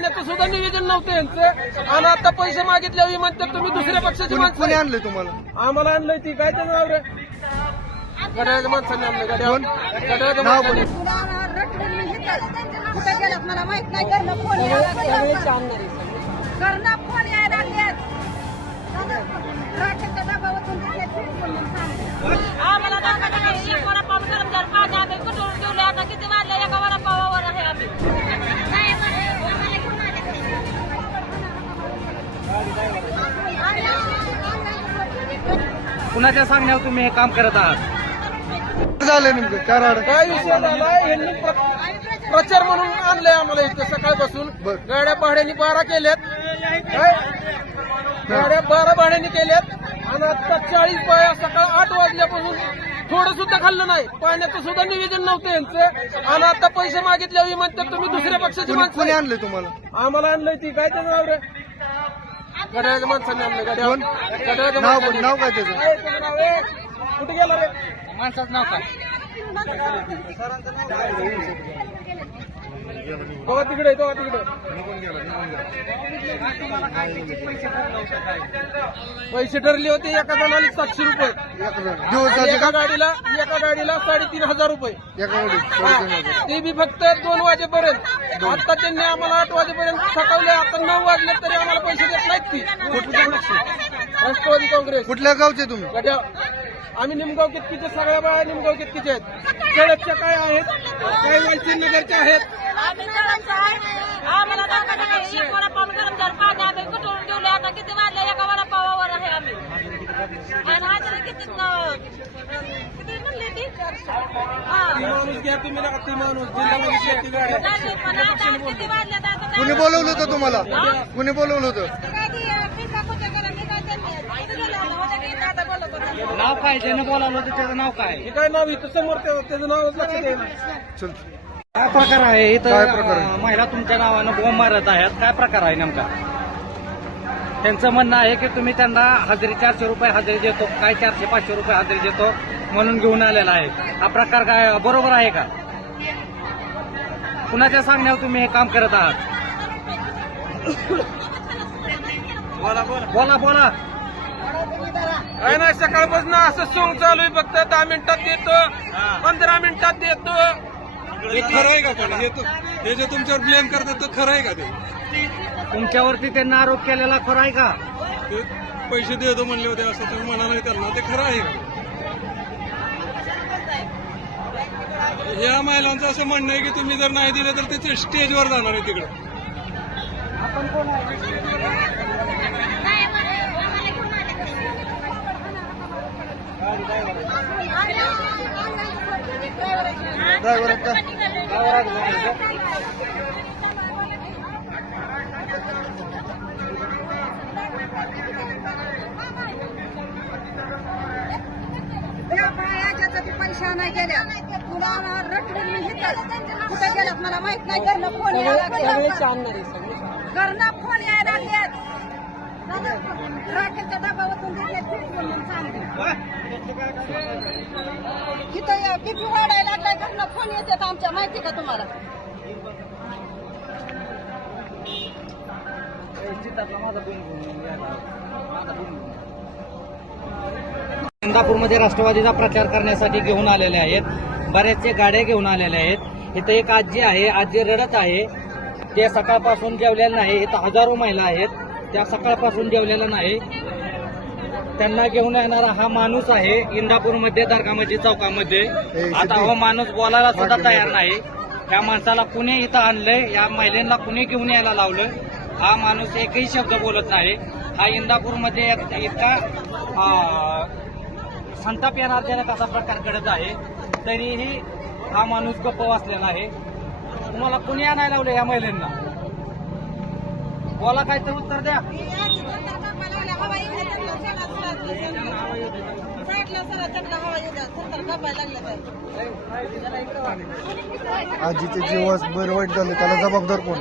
पाण्याचं सुद्धा नियोजन नव्हतं यांचं. आणि आता पैसे मागितल्यावर म्हणतात तुम्ही दुसऱ्या पक्षाची कोणी माणसं. आणलंय तुम्हाला? आम्हाला आणलंय ती. काय त्याचं नाव रे गड्याच्या माणसाने आणलं गड्यावर गड्याच्या नाव माणसाने. कुठे गेल्यात मला माहीत नाही घरनं फोन यायला घरनं फोन कुणाच्या सांगण्यावर तुम्ही हे काम करत आहात? झालं नेमकं? काय राड? काय विषय झालाय यांनी प्र- प्रचार म्हणून आणलंय आम्हाला इथं सकाळपासून. बर. गाड्या भाड्याने बारा केल्यात. काय? गाड्या बारा भाड्याने केल्यात. आणि आता चाळीस बाया सकाळ आठ वाजल्यापासून थोडं सुद्धा खाल्लं नाही. पाण्याचं सुद्धा नियोजन नव्हतं यांचं. आणि आता पैसे मागितल्यावर म्हणतात तुम्ही दुसऱ्या पक्षाची कोणी माणसं कोणी आहे. आणलंय तुम्हाला? आम्हाला आणलंय ती. काय त्याचं नाव रे? गड्याच्या माणसाने आणलं गड्यावर गड्याच्या नाव माणसाने. नाव काय त्याचं काय त्याचं नाव? कुठे गेला रे माणसाचं नाव काय बघा तिकडे बघा तिकडे? पैसे ठरले होते एका जणाला सातशे रुपये. एक गाडीला एका गाडीला साडेतीन हजार रुपये. ते बी फक्त दोन वाजेपर्यंत. आता त्यांनी आम्हाला आठ वाजेपर्यंत थकवले आता नऊ वाजले तरी आम्हाला पैसे देत नाहीत ती. राष्ट्रवादी काँग्रेस कुठल्या गावचे तुम्ही? आम्ही निमगाव कितकीचे सगळ्या बाया निमगाव कितकीचे आहेत? खेळतच्या काय आहेत? काही वालचीन नगरच्या आहेत? ती? हा. माणूस घ्या तुम्ही नका ती माणूस जिल्हा घ्या ती गाड्या झाली पण आता किती वाजले? आता काय- कुणी बोलवलं होतं तुम्हाला? कुणी बोलवलं होतं काय ती, पिझ्झा कुठे गेला? मी काय त्यांनी- कुठे गेला? होता की दादा बोलत होता. नाव काय? ज्याने बोलावलं होतं त्याचं नाव काय? हे काय नाव इथं समोर त्या- त्याचं नावच लक्षात येईल चल. काय प्रकार आहे? इथं काय प्रकार आहे? अं, महिला तुमच्या नावानं बोंब मारत आहेत. काय प्रकार आहे नेमका? त्यांचं म्हणणं आहे की तुम्ही त्यांना हजेरी चारशे रुपये हजेरी देतो. काय चारशे पाचशे रुपये हजेरी देतो म्हणून घेऊन आलेला आहे. हा प्रकार काय बरोबर आहे का? कुणाच्या सांगण्यावर तुम्ही हे काम करत आहात? बोला बोला. काय नाही सकाळपासून असं सोंग चालू आहे फक्त. दहा मिनिटात देतो पंधरा मिनिटात देतो हे खरं आहे का पण हे तु- हे जे तुमच्यावर ब्लेम करतात ते खरं आहे का ते? तुमच्यावरती त्यांना आरोप केलेला खरा आहे का? ते पैसे देतो म्हणले होते असं तुम्ही म्हणाला त्यांना. ते खरं आहे का? या महिलांचं असं म्हणणं आहे की तुम्ही जर नाही दिलं तर ते स्टेजवर जाणार आहे तिकडे. ड्रायव्हर का त्या बायाच्या पैशा नाही गेल्या रटून मी कुठे गेल्यात मला माहीत नाही घरनं फोन यायला घरनं फोन यायला लागल्यात राखेच्या डब्यावरून इथं बीपी वाढायला लागलाय घरनं फोन येतात आमच्या माहिती का तुम्हाला? इंदापूरमध्ये राष्ट्रवादीचा प्रचार करण्यासाठी घेऊन आलेले आहेत. बरेचसे गाड्या घेऊन आलेल्या आहेत. इथं एक आजी आहे आजी रडत आहे. ते सकाळपासून जेवलेलं नाही इथं हजारो महिला आहेत. त्या सकाळपासून जेवलेल्या नाही. त्यांना घेऊन येणारा हा माणूस आहे इंदापूरमध्ये दर्गामध्ये चौकामध्ये. आता हा माणूस बोलायला सुद्धा तयार नाही. या माणसाला कुणी इथं आणलंय या महिलांना कुणी घेऊन यायला लावलं? हा माणूस एकही शब्द बोलत नाही. हा इंदापूरमध्ये एक- इतका संताप येणारजनक असा प्रकार घडत आहे. तरीही हा माणूस गप्प वाचलेला आहे. तुम्हाला कुणी आणायला लावलं या महिलांना? बोला काय तर उत्तर द्या. आजीचे जीवास बरं वाईट झालं त्याला जबाबदार कोण